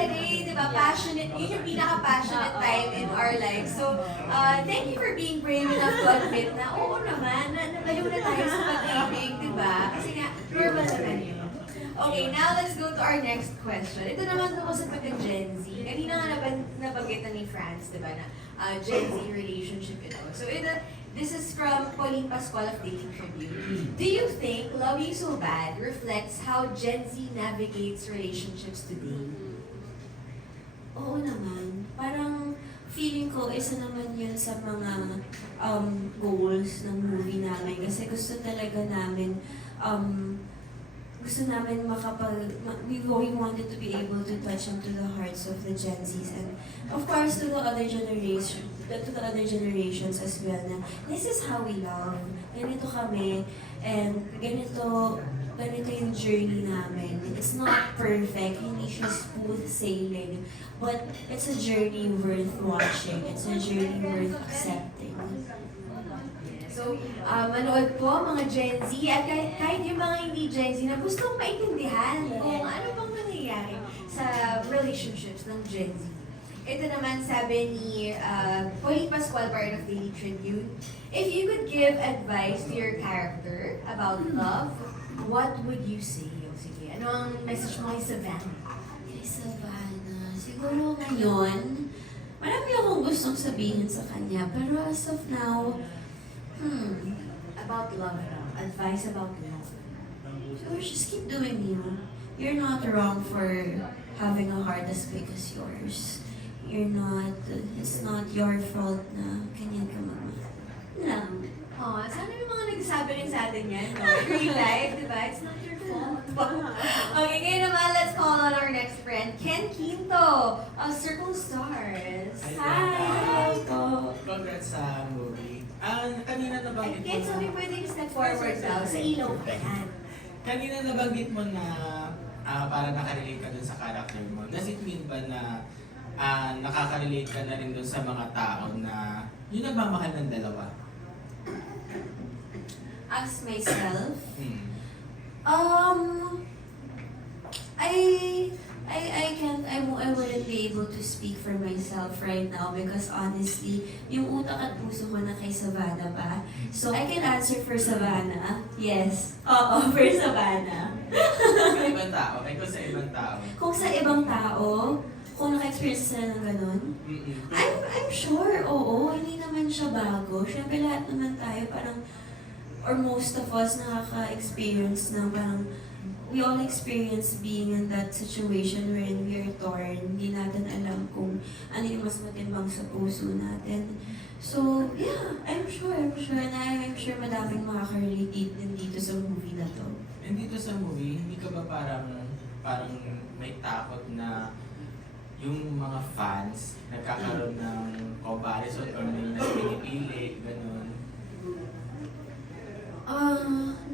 talaga eh, di ba? Passionate, yun yung pinaka-passionate time in our lives. So, thank you for being brave enough to admit na, oo naman, nabaliw na tayo sa pag-ibig, di ba? Kasi nga, normal naman yun. Okay, now let's go to our next question. Ito naman tungkol sa pagka-Gen Z. Kanina nga nabanggit na ni Franz, di ba, na Gen Z relationship ito. So, this is from Pauline Pascual of Dating Tribune. Do you think Love You So Bad reflects how Gen Z navigates relationships today? Oo naman. Parang feeling ko, isa naman yun sa mga goals ng movie namin. Kasi gusto talaga namin, we wanted to be able to touch onto the hearts of the Gen Zs and of course to the other generations as well na this is how we love. Ganito kami and ganito yung journey namin. It's not perfect, hindi siya smooth sailing, but it's a journey worth watching. It's a journey worth accepting. So, manood po mga Gen Z at kahit yung mga hindi Gen Z na gustong maintindihan kung ano bang nangyayari sa relationships ng Gen Z. Ito naman sabi ni Pauline Pascual, part of Daily Tribune, if you could give advice to your character about love, what would you say? O sige, ano ang message mo kay Savannah? Kay Savannah, siguro ngayon, marami akong gustong sabihin sa kanya, pero as of now, About love now. Advice about love. so just keep doing you. You're not wrong for having a heart as big as yours. It's not your fault na ganyan ka lang. Oh, sana yung mga nagsasabi rin sa atin yan, no? In real life, di ba? It's not your fault. Okay, ngayon naman, let's call on our next friend, Ken Quinto of Circle Stars. Hi po. Congrats sa movie. Kanina nabanggit Ken, sabi pwede yung step forward daw, sa ilaw ka yan. Kanina nabanggit mo na para nakarelate ka dun sa character mo. Does it mean ba na nakaka-relate ka na rin dun sa mga tao na yung nagmamahal ng dalawa? As myself, Hmm. I wouldn't be able to speak for myself right now because honestly, yung utak at puso ko na kay Savannah pa. So I can answer for Savannah. Yes. Oo, for Savannah. Sa ibang tao? Ay, kung sa ibang tao? Kung sa ibang tao, kung naka-experience sila ng ganun, Mm-mm. I'm sure, oo, hindi naman siya bago. Siyempre lahat naman tayo parang, or most of us nakaka-experience ng parang, we all experience being in that situation wherein we are torn. Hindi natin alam kung ano yung mas matimbang sa puso natin. So, yeah, I'm sure na I'm sure madaming makaka-relate din dito sa movie na to. And dito sa movie, hindi ka ba parang may takot na yung mga fans nagkakaroon ng comparison or may pinipili, gano'n?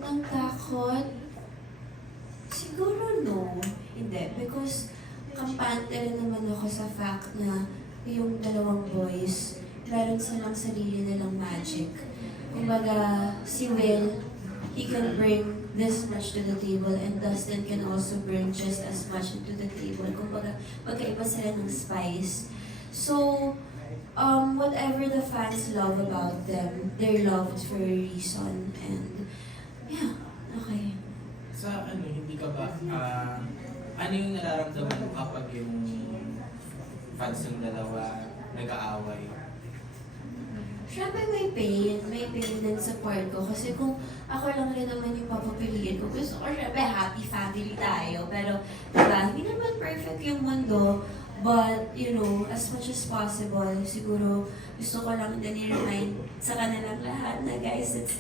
Nang takot? Siguro no. Hindi. Because kampante rin naman ako sa fact na yung dalawang boys, meron silang sarili nilang magic. Kumbaga, si Will, he can bring this much to the table and Dustin can also bring just as much to the table. Kumbaga, magkaiba sila ng spice. So, whatever the fans love about them, they're loved for a reason. And, yeah, okay. Sa hindi ka ba, ano yung nararamdaman mo kapag yung fans ng dalawa nag-aaway? Siyempre may pain din sa part ko. Kasi kung ako lang rin naman yung papapiliin ko, gusto ko siyempre happy family tayo. Pero, diba, hindi naman perfect yung mundo. But, as much as possible, siguro gusto ko lang din i-remind sa kanilang lahat na guys, let's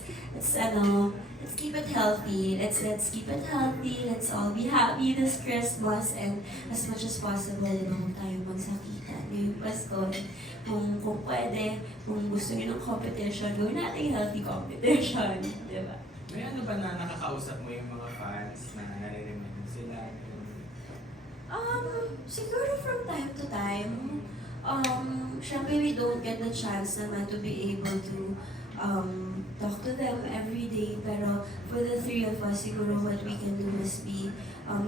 keep it healthy. Let's keep it healthy. Let's all be happy this Christmas. And as much as possible, huwag tayo magsakitan. Ngayong Pasko, kung pwede, kung gusto niyo ng competition, gawin natin healthy competition. Diba? May ano ba na nakakausap mo yung mga fans na nare-remind mo sila? Siguro from time to time, syempre we don't get the chance naman to be able to talk to them every day. Pero for the three of us, siguro what we can do is be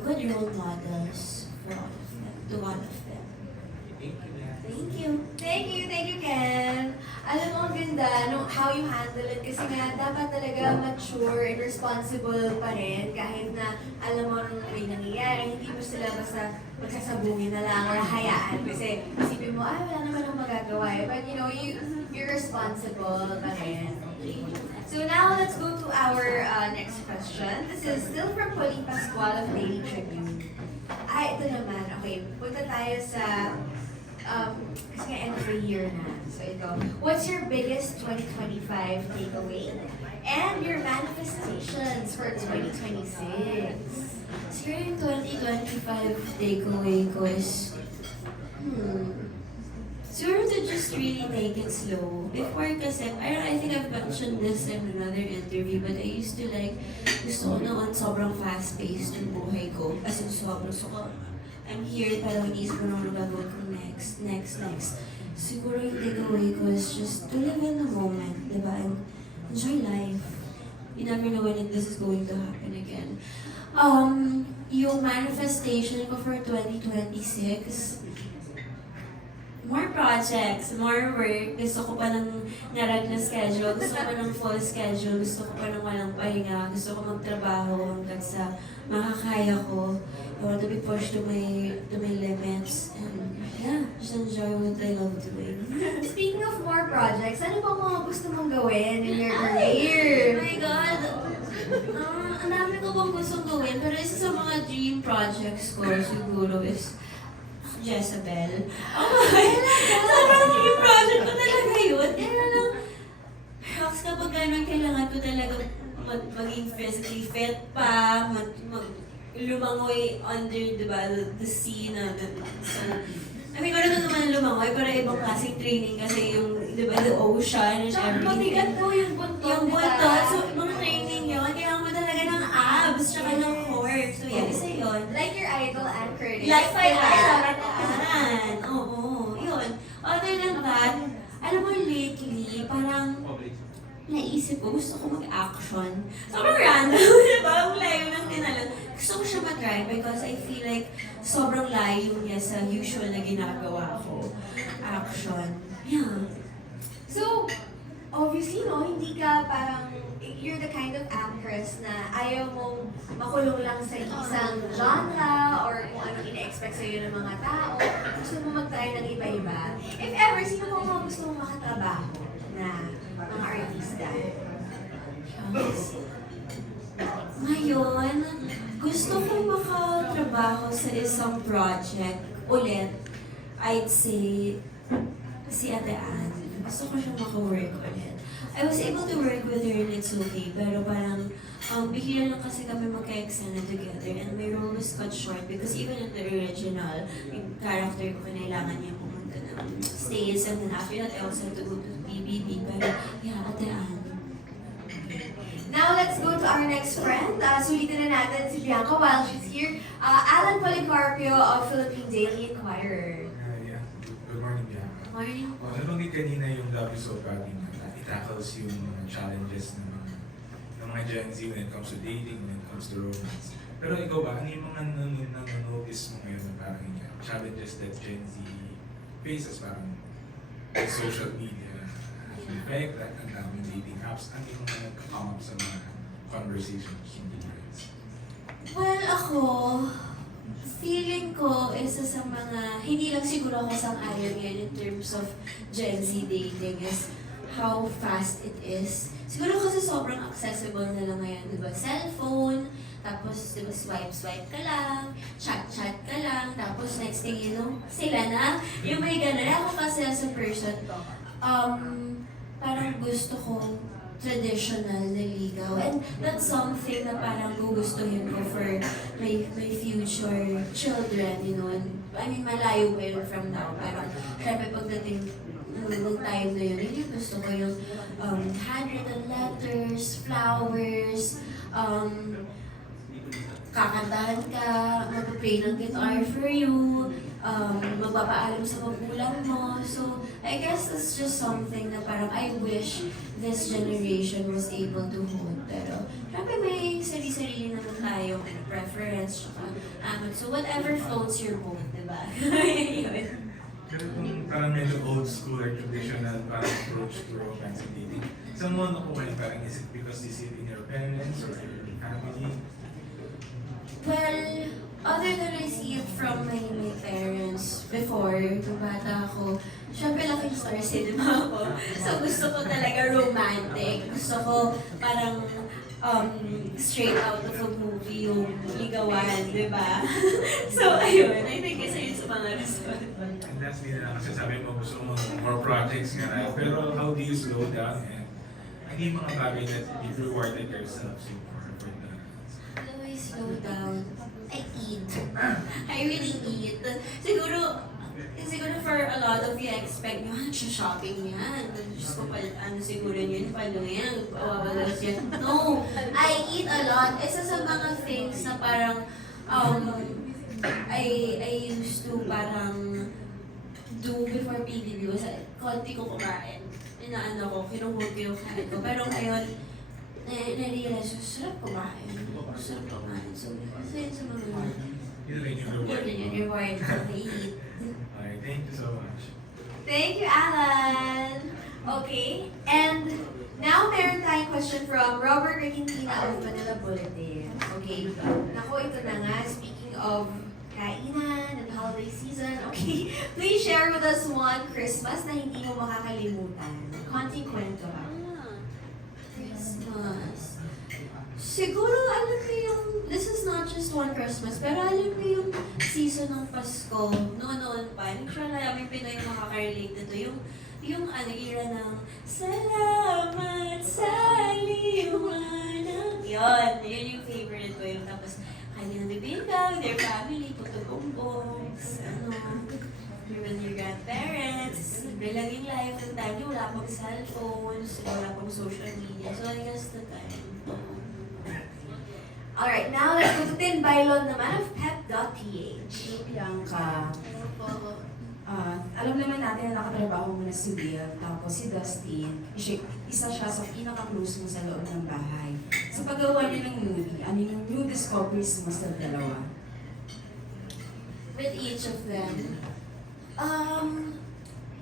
good role models for all of them, to all of them. Thank you. Thank you. Thank you, Ken. Alam mo, ang ganda nung how you handle it kasi nga dapat talaga mature and responsible pa rin kahit na alam mo nung may nangyayari, hindi mo sila basta magsasabungin na lang or hayaan kasi isipin mo, wala naman akong magagawa eh. But you know, you're responsible pa rin. So now let's go to our next question. This is still from Pauline Pascual of Daily Tribune. Ito naman. Okay, punta tayo sa kasi nga end of the year na. So ito, what's your biggest 2025 takeaway and your manifestations for 2026? Siguro yung 2025 takeaway ko is, siguro to just really take it slow. Before kasi, I think I've mentioned this in another interview, but I used to gusto ko noon sobrang fast-paced yung buhay ko. As in sobrang, I'm here, pero inisip ko naman gagawin ko next. Siguro yung takeaway ko is just to live in the moment, diba? And enjoy life. You never know when this is going to happen again. Yung manifestation ko for 2026, more projects, more work. Gusto ko pa ng narag na schedule, gusto ko pa ng full schedule, gusto ko pa ng walang pahinga, gusto ko magtrabaho hanggang sa makakaya ko. I want to be pushed to my limits. And yeah, just enjoy what I love doing. Speaking of more projects, ano bang mga gusto mong gawin in your Oh career? my God! Ang dami ko bang gustong gawin, pero isa sa mga dream projects ko siguro is Jezebel. Oh my God! Sobrang dream project ko talaga yun. Kaya lang, perhaps kapag ganun, kailangan ko talaga maging physically fit pa, lumangoy under, diba, the sea na, so, I mean, marunong naman lumangoy, pero ibang klaseng training kasi yung, diba, the ocean and everything. Mabigat po yung buntot. Yung diba? buntot, so, mga training yun, kailangan mo talaga ng abs, tsaka ng core. So, yeah, isa yun. Like your idol, Ann Curtis. Like my diba? Ayan, oo, yun. Other than that, alam mo lately, parang naisip ko, gusto ko mag-action. Sobrang random, diba? Ang layo ng tinalon. Gusto ko siya mag-try because I feel like sobrang layo niya sa usual na ginagawa ko. Action. Yeah. So, obviously, no, hindi ka parang, you're the kind of actress na ayaw mong makulong lang sa isang genre or kung anong ina-expect sa'yo ng mga tao. Gusto mo mag-try ng iba-iba. If ever, sino mo mga gusto mong makatrabaho na mga artista? Ngayon, gusto ko makatrabaho sa isang project ulit. I'd say, si Ate Ann. Gusto ko siya maka-work ulit. I was able to work with her and it's okay, pero parang bigla lang kasi kami magka-extend together and my role was cut short because even in the original, yung character ko, kailangan niya pumunta ng States and then after that, I also had to go to PBB, pero yeah, Ate Ann. Now, let's go to our next friend. Sulitin na natin si Bianca while she's here. Alan Policarpio of Philippine Daily Inquirer. Yeah. Good morning, Bianca. Morning. Nabanggit kanina yung Love is so bad na it-tackles yung mga challenges ng mga Gen Z when it comes to dating, when it comes to romance. Pero ikaw ba, ano yung mga nanonotice mo ngayon na parang yung challenges that Gen Z faces, parang social media, effect, that ang daming dating apps, ano yung mga nagka-come up sa mga conversations with friends? Well, ako, feeling ko, isa sa mga, hindi lang siguro ako sang-ayon yan in terms of Gen Z dating is how fast it is. Siguro kasi sobrang accessible na lang ngayon, di ba? Cellphone, tapos di ba swipe ka lang, chat ka lang, tapos next thing you know, sila na. Yung may gano'n. Ako kasi as a person, parang gusto ko traditional na ligaw. And that's something na parang gugustuhin ko for my future children, you know. And, I mean, malayo pa yun from now. Parang, syempre pagdating ng time na yun, hindi gusto ko yung handwritten letters, flowers, kakantahan ka, magpa-play ng guitar for you, magpapaalam sa magulang mo. So, I guess it's just something na parang I wish this generation was able to hold. Pero, syempre may sarili-sarili naman tayo yung preference, tsaka so whatever floats your boat, diba? Yun. Pero kung parang medyo old school or traditional parang approach to romance and dating, saan mo nakuha yun? Parang is it because you see it in your parents or your family? Well, other than I see it from my parents before, nung bata ako, syempre laking star cinema ako. So gusto ko talaga romantic. Gusto ko parang straight out of a movie yung ligawan, di ba? So ayun, I think isa yun sa mga rason. And lastly na lang, kasi sabi mo gusto mo more projects nga na, pero how do you slow down and ano yung mga bagay that you rewarded yourself so for the How do I slow down? I eat. I really eat. Siguro for a lot of you, expect nyo, shopping yan. Diyos ko, siguro yun, paano yan? Kawawalas yan. No! I eat a lot. Isa sa mga things na parang, I used to parang do before PBB was, konti ko kumain. Inaano ko, kinuhog ko yung kain ko. Pero ngayon, na-realize ko, sarap kumain. Sarap kumain. So, yun sa mga yun rin yung reward. yun yung reward ko na eat. Alright, thank you so much. Thank you, Alan. Okay, and now meron tayong question from Robert Requintina of Manila Bulletin. Okay, naku, ito na nga, speaking of kainan and holiday season, okay, please share with us one Christmas na hindi mo makakalimutan. Konting kwento ha. Christmas. Siguro, alam mo yung, this is not just one Christmas, pero alam mo yung season ng Pasko, noon pa, hindi sure na yung Pinoy makaka-relate nito, yung era ng salamat sa liwanag. Yun yung favorite ko, yung tapos kanyang bibingka with their family, puto bongbongs, you're with your grandparents, bilaging life ng time, wala pang cellphones, wala pang social media, so I guess the time. Alright, now let's go to Tin Bailon naman of pep.ph. Bianca, alam naman natin na nakatrabaho mo na si Will, tapos si Dustin, isa siya sa pinaka-close mo sa loob ng bahay. Sa paggawa niyo ng movie, ano yung new discoveries mo sa dalawa? With each of them,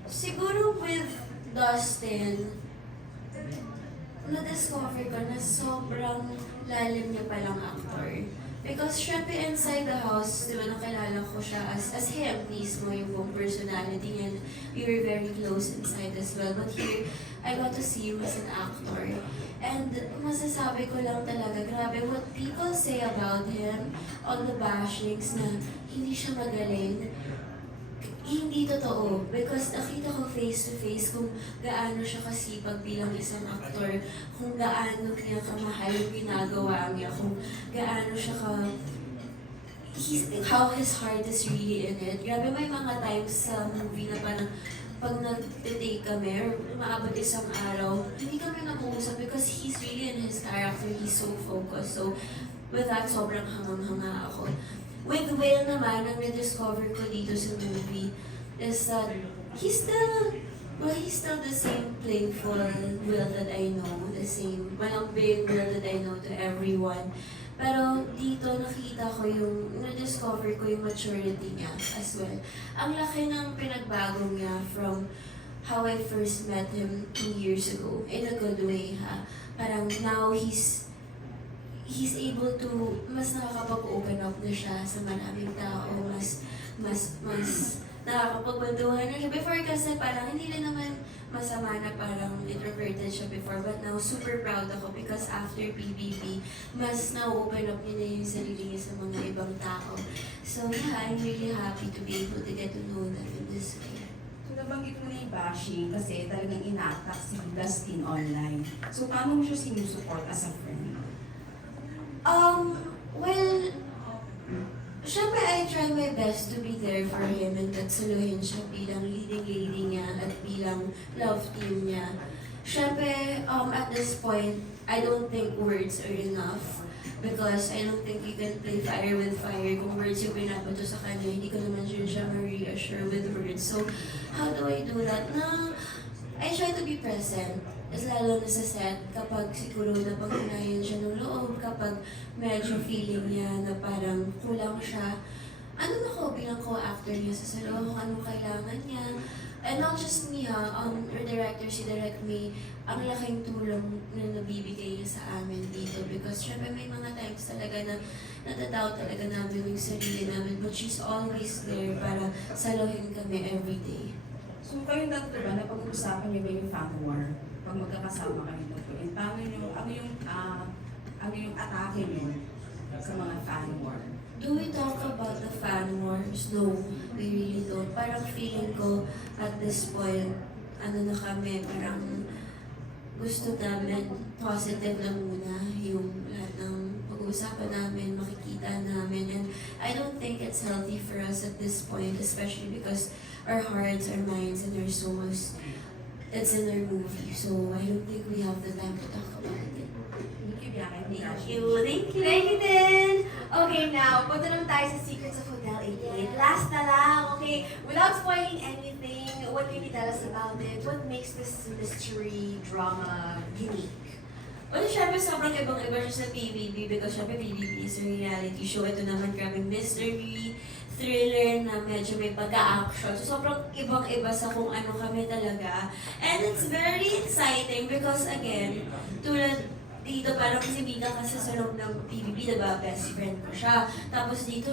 siguro with Dustin, na-discover ko na sobrang lalim niya palang actor. Because syempre inside the house, di ba nakilala ko siya as him mismo, yung buong personality niya. We were very close inside as well. But here, I got to see him as an actor. And masasabi ko lang talaga, grabe what people say about him, all the bashings na hindi siya magaling, hindi totoo. Because nakita ko face to face kung gaano siya kasipag bilang isang aktor, kung gaano niya kamahal yung ginagawa niya, kung gaano siya how his heart is really in it. Grabe, may mga times sa movie na parang pag nag-take kami or maabot isang araw, hindi kami nag-uusap because he's really in his character, he's so focused. So, with that, sobrang hangang-hanga ako. With Will naman, ang na-discover ko dito sa movie is that he's still the same playful Will that I know, the same malambing Will that I know to everyone. Pero dito nakita ko na-discover ko yung maturity niya as well. Ang laki ng pinagbago niya from how I first met him 2 years ago, in a good way ha. Parang now he's able to, mas nakakapag-open up na siya sa maraming tao, mas nakakapagbantuhan na siya. Before kasi parang hindi rin naman masama na parang introverted siya before, but now super proud ako because after PBB, mas na-open up niya na yung sarili niya sa mga ibang tao. So yeah, I'm really happy to be able to get to know them in this way. So nabanggit mo na yung bashing kasi talagang ina-attack si Dustin online. So paano mo siya sinusupport as a friend? Well, syempre I try my best to be there for him and that suluhin siya bilang leading lady niya at bilang love team niya. Syempre, at this point, I don't think words are enough because I don't think you can play fire with fire. Kung words yung pinapato sa kanya, hindi ko naman siya ma-reassure with words. So, how do I do that? I try to be present. Mas lalo na sa set, kapag siguro napag-unayan siya ng loob, kapag medyo feeling niya na parang kulang siya, ano na ko bilang co-actor niya sa salo, kung anong kailangan niya. And not just me ha, our director, si Direct May, ang laking tulong na nabibigay niya sa amin dito. Because syempre may mga times talaga na natataw talaga namin yung sarili namin. But she's always there para saluhin kami everyday. So kayong tatlo ba, napag-uusapan niyo ba yung fan war? Pag magkakasama kayong tatlo, and paano niyo, ano yung atake niyo sa mga fan war? Do we talk about the fan wars? No, we really don't. Parang feeling ko at this point, ano na kami, parang gusto namin positive na muna yung lahat ng pag-uusapan namin, makikita namin. And I don't think it's healthy for us at this point, especially because our hearts, our minds, and our souls, it's in our movie. So I don't think we have the time to talk about it. Thank you, Bianca. Thank you. Thank you din. Okay, now, punta naman tayo sa Secrets of Hotel 88. Last na lang, okay? Without spoiling anything, what can you tell us about it? What makes this mystery drama unique? Well, syempre sobrang ibang-iba siya sa PBB because syempre PBB is a reality show. Ito naman grabing mystery, thriller na medyo may pagka-action. So sobrang ibang-iba sa kung ano kami talaga. And it's very exciting because again, tulad dito parang si Mika kasi sa loob ng PBB, diba, best friend ko siya. Tapos dito,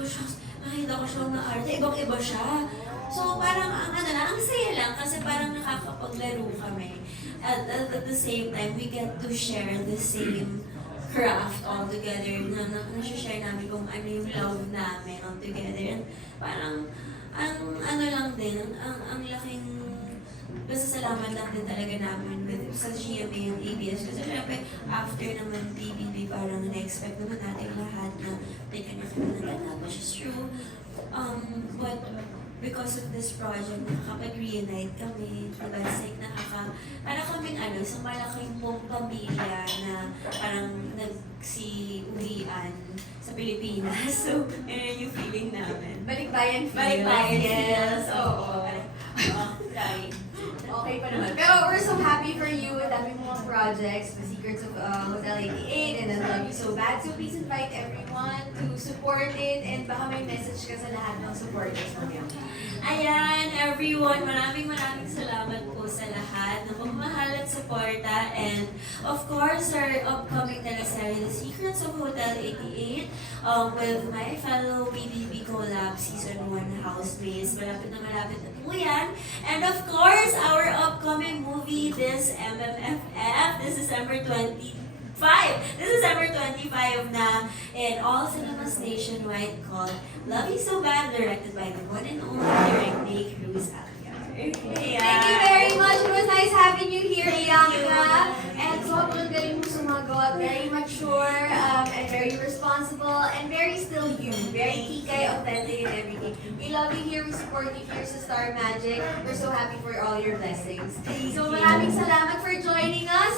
nakita ko siyang na-arte, ibang-iba siya. So parang ang saya lang kasi parang nakakapaglaro kami. At the same time, we get to share the same craft all together na share namin kung ano yung love namin all together. And parang, ano lang din, ang laking pasasalamat lang din talaga namin sa GMA and ABS. Kasi syempre, after naman PBB, parang na-expect naman natin lahat na may kanya-kanya ng ganap, which is true. But because of this project, nakakapag-reunite kami. Diba? It's like parang kaming sa malaking buong pamilya na parang nagsi-uwian sa Pilipinas. So, yun yung feeling namin. Balikbayan feels. Balikbayan Yes. feels. Oo. Sorry. Okay pa naman. Pero we're so happy for you. Ang dami mo mga projects, The Secrets of Hotel 88, and I Love You So Bad. So please invite everyone to support it, and baka may message ka sa lahat ng supporters mo. Ayan, everyone, maraming salamat po sa lahat ng pagmamahal at suporta. And of course, our upcoming teleserye, The Secrets of Hotel 88, with my fellow PBB Collab Season 1 housemates. Malapit na po yan. And of course, our upcoming movie, this MMFF, this December 25. This is December 25 na in all cinemas nationwide called Love You So Bad, directed by the one and only Direct May Cruz Algar. Thank you very much. It was nice having you here, Bianca. And sobrang galing mo sumagot. Very mature, and very responsible, and very still you. Very kikay, authentic, and everything. We love you here. We support you here sa Star Magic. We're so happy for all your blessings. So maraming salamat for joining us.